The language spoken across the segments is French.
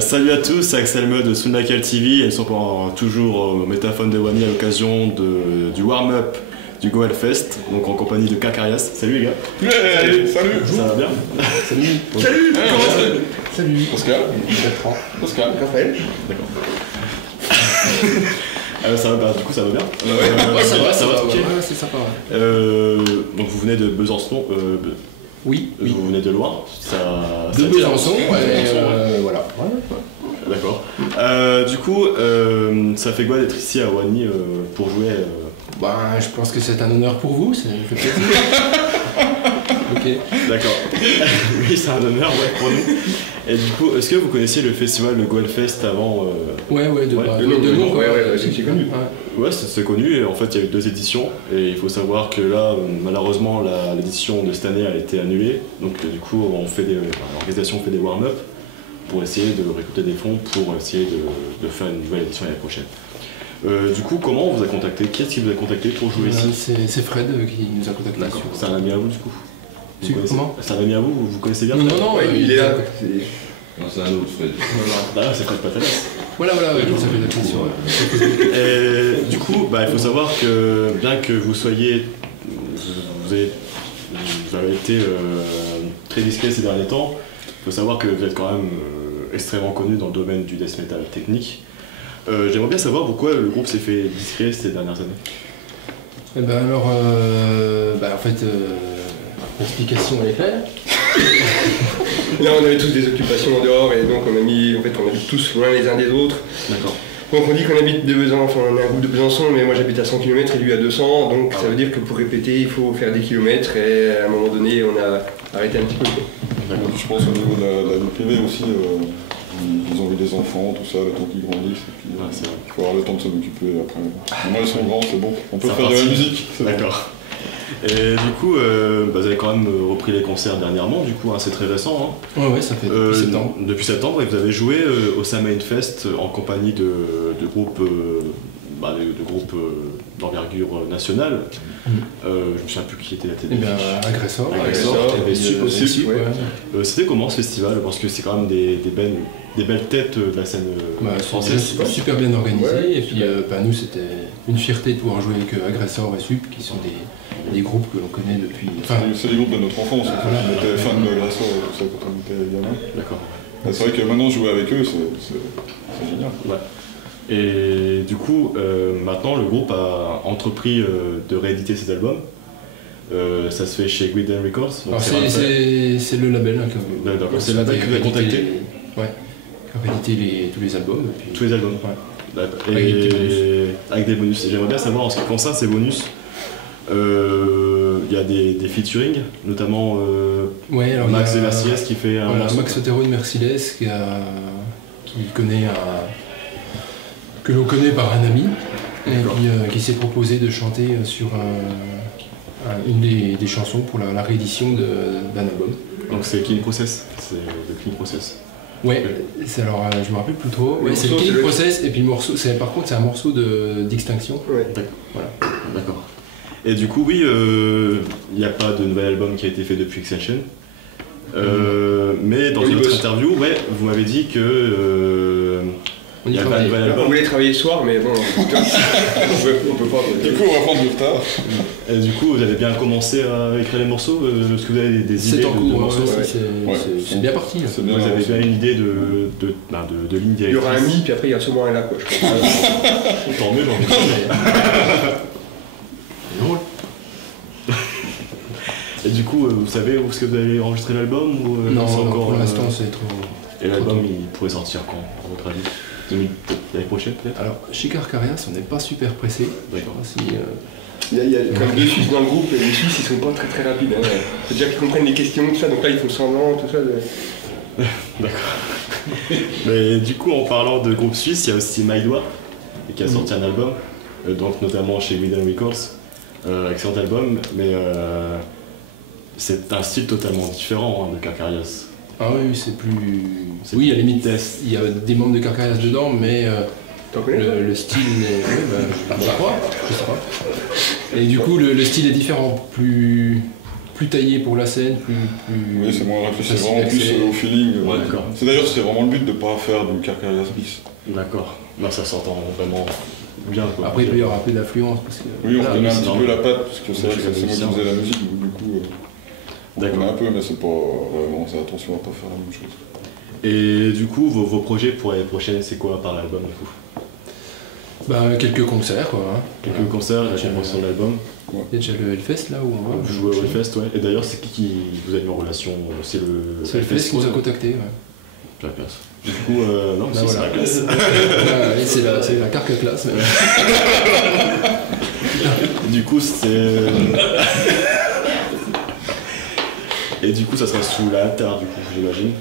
Salut à tous, c'est Axel Meud de Sunlakel TV. Elles sont toujours au Métaphone de Wany à l'occasion du warm-up du Go Hellfest, donc en compagnie de Kakarias. Salut les gars. Salut. Ça va bien? Salut. Salut. Comment ça va? Salut. Oscar. Oscar. Raphaël. D'accord. Ça va, du coup ça va bien? Ouais, ça va, ok. ouais, c'est sympa. Ouais. Donc vous venez de Besançon, Oui. vous venez de loin De Besançon, voilà. D'accord. Du coup, ça fait quoi d'être ici à Wany pour jouer Je pense que c'est un honneur pour vous, ça me fait plaisir. Ok. D'accord. Oui, c'est un honneur pour nous. Et du coup, est-ce que vous connaissiez le festival de Go Hellfest avant Ouais, de nom, C'est connu. Ouais, c'est connu. Et en fait, il y a eu 2 éditions. Et il faut savoir que là, malheureusement, l'édition de cette année a été annulée. Donc, du coup, l'organisation fait des warm-up pour essayer de récolter des fonds pour essayer de faire une nouvelle édition l'année prochaine. Du coup, comment on vous a contacté? Qui est-ce qui vous a contacté pour jouer ici? C'est Fred qui nous a contacté. D'accord. C'est un ami à vous, du coup? Comment? C'est un ami à vous connaissez bien? Non, il est là. Non, c'est un autre Fred. Ah, c'est Fred Patalas. Voilà, ça fait la question. Et du coup, il faut savoir que bien que vous soyez, vous avez été très discret ces derniers temps, il faut savoir que vous êtes quand même extrêmement connu dans le domaine du death metal technique. J'aimerais bien savoir pourquoi le groupe s'est fait discret ces dernières années. En fait, l'explication elle est claire. Là, on avait tous des occupations en dehors et donc on habite tous loin les uns des autres. D'accord. Donc on dit qu'on habite de Besançon, on est un groupe de Besançon, mais moi j'habite à 100 km et lui à 200, donc ça veut dire que pour répéter il faut faire des kilomètres et à un moment donné on a arrêté un petit peu. D'accord. Je pense au niveau de la vie privée aussi, ils ont eu des enfants, tout ça, le temps qu'ils grandissent, et puis il faut avoir le temps de s'en occuper après. Maintenant ils sont grands, c'est bon, on peut faire de la musique. D'accord. Et du coup, vous avez quand même repris les concerts dernièrement, du coup, c'est très récent. Ouais, ça fait depuis septembre. Depuis septembre, et vous avez joué au Summer Fest en compagnie de groupes d'envergure nationale. Je me souviens plus qui était la tête. Agressor, et Sup aussi. C'était comment ce festival? Parce que c'est quand même des belles têtes de la scène française. C'est super bien organisé, et puis nous c'était une fierté de pouvoir jouer avec Agressor et Sup, qui sont des groupes que l'on connaît depuis... C'est des groupes de notre enfance, on était fans de Agressor et tout ça quand on était gamin. D'accord. C'est vrai que maintenant jouer avec eux, c'est génial. Ouais. Et du coup, maintenant le groupe a entrepris de rééditer ses albums. Ça se fait chez Guidon Records. C'est le label. D'accord, c'est le label que vous avez contacté. Ouais, qui a réédité tous les albums. Et puis... Tous les albums. Ouais. Avec des bonus. Et j'aimerais bien savoir en ce qui concerne ces bonus. Il y a des featuring, notamment Max de Merciless qui fait un morceau. Max Otero de Merciless que l'on connaît par un ami et qui s'est proposé de chanter sur une des chansons pour la réédition d'un album. Donc c'est Killing Process, c'est le Killing Process. Ouais, je me rappelle plus trop. Ouais, c'est le Killing Process et puis le morceau, par contre c'est un morceau d'Extinction. Ouais. Voilà. D'accord. Et du coup, oui, il n'y a pas de nouvel album qui a été fait depuis Extinction. Mais dans une autre interview, vous m'avez dit que on y travaille. On voulait travailler le soir, mais bon, on peut pas. Du coup, on va prendre du retard. Et du coup, vous avez bien commencé à écrire les morceaux? Est-ce que vous avez des idées de morceaux? C'est bien parti. Vous avez bien une idée de ligne directrice? Il y aura un mi, puis après il y a sûrement un là, quoi, je pense. Tant mieux, j'ai envie de dire. Drôle. Et du coup, vous savez où est-ce que vous allez enregistrer l'album? Non, pour l'instant c'est trop... Et l'album, il pourrait sortir quand, à votre avis? L'année prochaine, peut-être? Alors, chez Carcarias, on n'est pas super pressé. D'accord. Il y a comme 2 Suisses dans le groupe, et les Suisses, ils sont pas très très rapides. C'est-à-dire qu'ils comprennent les questions, tout ça, donc là, ils font semblant, tout ça. D'accord. Mais du coup, en parlant de groupe suisse, il y a aussi Maïdois, qui a sorti un album, donc notamment chez Guidon Records. Excellent album, mais c'est un style totalement différent de Carcarias. Ah oui, c'est plus... Oui, à la limite, il y a des membres de Carcarias dedans, mais le style est... je sais pas. Et du coup, le style est différent, plus plus taillé pour la scène, plus Oui, c'est moins réfléchi, c'est facile vraiment plus d'accès. au feeling. Ouais, d'accord. C'est d'ailleurs c'est vraiment le but de ne pas faire du Carcarias bis. D'accord. Bah, ça s'entend vraiment bien, quoi. Après, il peut y avoir un peu d'affluence. Parce que, Oui, on voilà, reconnaît un c'est petit normal. peu la patte, parce que c'est vrai que c'est moi qui musicien. faisais la musique, donc du coup, on D'accord. connaît un peu, mais c'est pas. Vraiment, c'est attention à ne pas faire la même chose. Et du coup, vos projets pour l'année prochaine, c'est quoi par l'album du coup? bah, quelques concerts, quoi. Hein. Quelques concerts, la J'ai- promotion de l'album. Il y a déjà le Hellfest là où on va. Vous jouez au Hellfest, ouais. Et d'ailleurs, c'est qui vous a mis en relation? C'est le C'est le Hellfest qui nous a contactés. Ouais. La classe. Du coup, non, Bah, c'est voilà. la classe. Ouais, c'est la carque classe. Mais... Du coup, c'est. Et du coup, ça sera sous la Altar, du coup, j'imagine.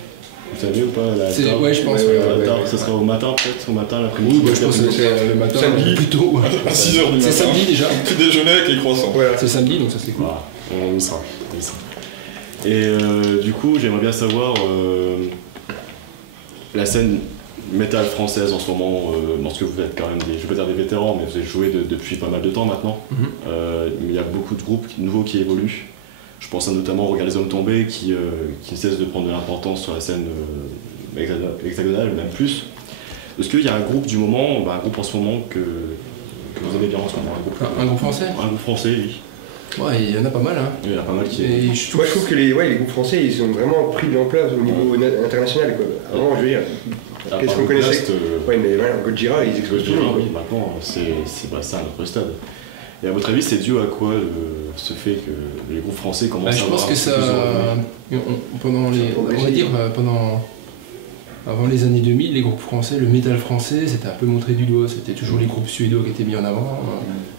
Vous savez ou pas la Altar? Ouais, je pense. Ouais, ouais, L'Altar, ouais. ça sera au matin peut-être? Au matin, l'après-midi? Oui, bah, je pense que c'est le matin, Samedi. plutôt. Ouais. À 6h du matin. C'est samedi déjà. Petit déjeuner avec les croissants. Voilà. C'est samedi, donc ça c'est cool. Voilà, on y sera. On y sera. Et du coup, j'aimerais bien savoir la scène métal française en ce moment, parce que vous êtes quand même des, je vais pas dire des vétérans, mais vous avez joué depuis pas mal de temps maintenant. Mhm. Il y a beaucoup de groupes nouveaux qui évoluent. Je pense à notamment Regarde les hommes tombés qui ne cesse de prendre de l'importance sur la scène hexagonale, même plus. Est-ce qu'il y a un groupe du moment, un groupe en ce moment que vous aimez bien en ce moment, Un groupe français? Un groupe français, oui. Ouais, il y en a pas mal. Hein. Il y en a pas mal qui Et je trouve Moi, je trouve que les groupes français, ils ont vraiment pris de l'ampleur au niveau international. Quoi. Avant, je veux dire, à qu'est-ce part qu'on le connaissait Blast, Ouais, mais voilà, Gojira, ils explosent tout le monde. oui, maintenant, c'est un autre stade. Et à votre avis, c'est dû à quoi ce fait que les groupes français commencent je à pense avoir que ça. Pendant les. On va dire, avant les années 2000, les groupes français, le métal français, c'était un peu montré du doigt. C'était toujours les groupes suédois qui étaient mis en avant.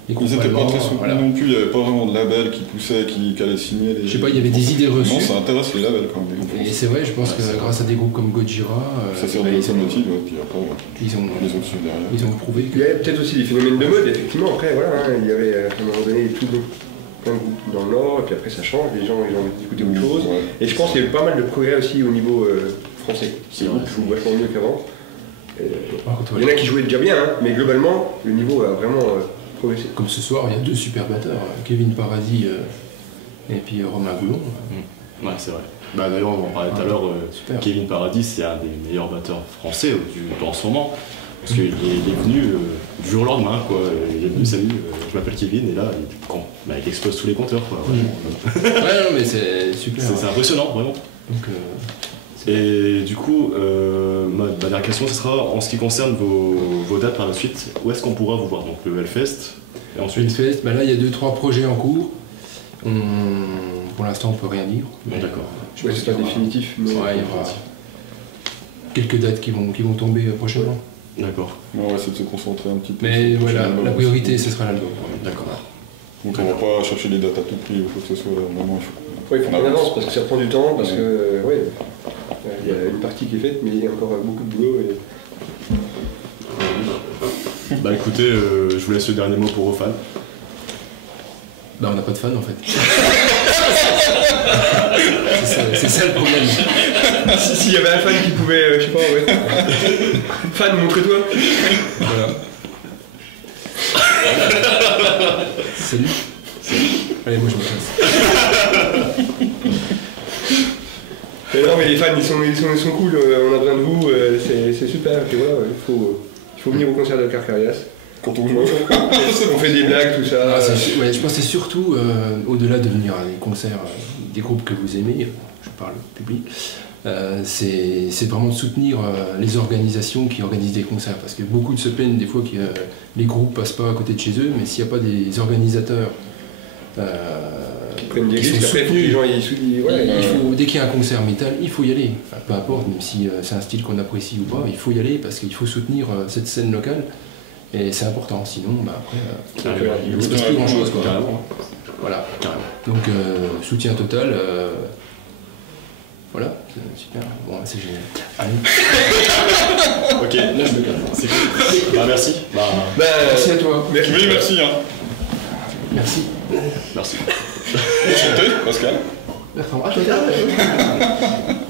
Les groupes Ils n'étaient pas allemands, très soutenus voilà. non plus, il n'y avait pas vraiment de label qui poussait, qui allait signer les. Je sais pas, il y avait des idées Non, reçues. ça intéresse les labels quand même. les groupes Et français. c'est vrai, je pense Ouais, c'est que grâce à des groupes comme Gojira, Ça sert de locomotive, ouais, puis après, ils ont les autres suivent derrière. prouvé Il que. y avait peut-être aussi des phénomènes de mode, effectivement. Après, voilà, hein, il y avait à un moment donné plein de groupes dans le Nord, et puis après ça change, les gens ils ont envie d'écouter autre chose. Ouais. Et je pense qu'il y a eu pas mal de progrès aussi au niveau français. C'est Les vrai. groupes jouent vachement mieux qu'avant. Par contre, Il y en a qui jouaient déjà bien, hein, mais globalement, le niveau a vraiment progressé. Comme ce soir, il y a deux super batteurs, Kevin Paradis et puis Romain Goulon. Ouais, c'est vrai. D'ailleurs, on en parlait tout à l'heure, Super. Kevin Paradis, c'est un des meilleurs batteurs français en ce moment. Parce qu'il est venu du jour au lendemain, quoi. Il est venu, salut, je m'appelle Kevin, et là, il explose tous les compteurs, quoi. Vraiment. Ouais, non, mais c'est super. C'est impressionnant, vraiment. Donc, Et du coup, ma dernière question, ce sera en ce qui concerne vos dates par la suite, où est-ce qu'on pourra vous voir? Donc le Hellfest, et ensuite. Hellfest, là, il y a 2-3 projets en cours. Pour l'instant, on peut rien dire. Bon, d'accord. Je Ouais, pense c'est pas qu'il y aura- définitif, mais Ouais, il y aura quelques dates qui vont tomber prochainement. D'accord. Mais on va essayer de se concentrer un petit peu. Mais sur le voilà, prochain album la aussi. priorité, ce sera l'album. D'accord. Donc on va pas chercher les dates à tout prix ou quoi que ce soit. Là, vraiment, il faut. ouais, il faut qu'on avance parce que ça prend du temps, parce que ouais, il y a une partie qui est faite, mais il y a encore beaucoup de boulot. Et... Écoutez, je vous laisse le dernier mot pour vos fans. Bah, on n'a pas de fans en fait. c'est ça le problème. S'il y avait un fan qui pouvait, je sais pas, ouais. Fan, montre-toi. Voilà. Salut. Allez, moi je me casse. Mais non, mais les fans, ils sont cool, on a besoin de vous, c'est super. Et puis voilà, il faut venir au concert de Carcarias. Quand on joue. On fait des blagues, tout ça. Ah, ouais, je pense que c'est surtout, au-delà de venir à des concerts des groupes que vous aimez, je parle au public, c'est vraiment de soutenir les organisations qui organisent des concerts. Parce que beaucoup de se plaignent des fois que les groupes passent pas à côté de chez eux, mais s'il n'y a pas des organisateurs Ils prennent des qui risques, sont après, soutenus, les gens, dès qu'il y a un concert métal, il faut y aller. Enfin, peu importe, même si c'est un style qu'on apprécie ou pas, il faut y aller parce qu'il faut soutenir cette scène locale. Et c'est important, sinon après, il ne se passe plus grand chose. Carrément. Voilà. Carrément. Donc soutien total. Voilà, c'est super. Bon, c'est génial. Allez. Ok, là je me calme. C'est cool. Merci. Merci à toi. Merci. Oui, merci. Hein. Merci. Merci. Enchanté, Pascal. Ah, je regarde.